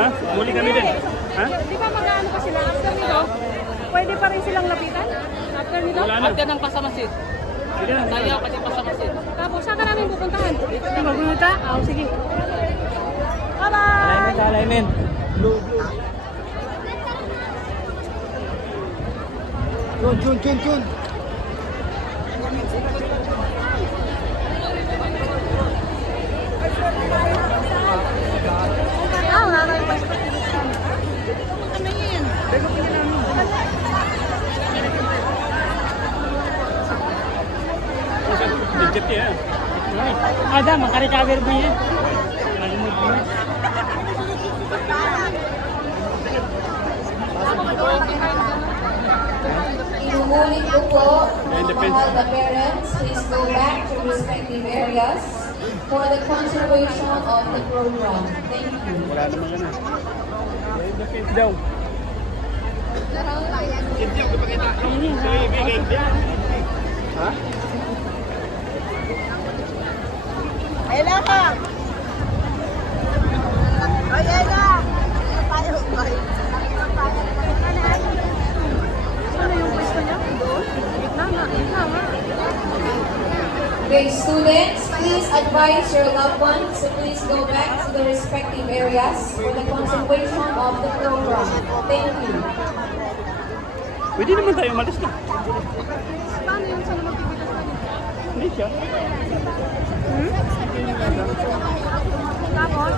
Ha? Muli kami din. Ha? Di ba mag-ano pa sila? After nito, pwede pa rin silang lapitan? After nito? Wala na. After ng pasamasid. Sige na. Tayo kasi pasamasid. Tapos saan ka namin pupuntahan? Dito magpunta? Sige. Bye-bye! Alignment. Blue. Chun. Wala na yung pwesto. Ano yun? Legit yan. Ada, makarecover mo yan. Malimod mo. Inuulit ko po, mga mahal na parents, please go back to respective areas for the conservation of the program. Thank you. Wala naman ka na. Defense daw. Ha? Ayla ka! Ayla! Ano yung pwesto niya? Doon? Gitna nga. Okay, students, please advise your loved ones to please go back to the respective areas for the conservation of the program. Thank you. Pwede naman tayo umalis na. Paano yung saan magpipilitan niya? Hindi siya. Tapos?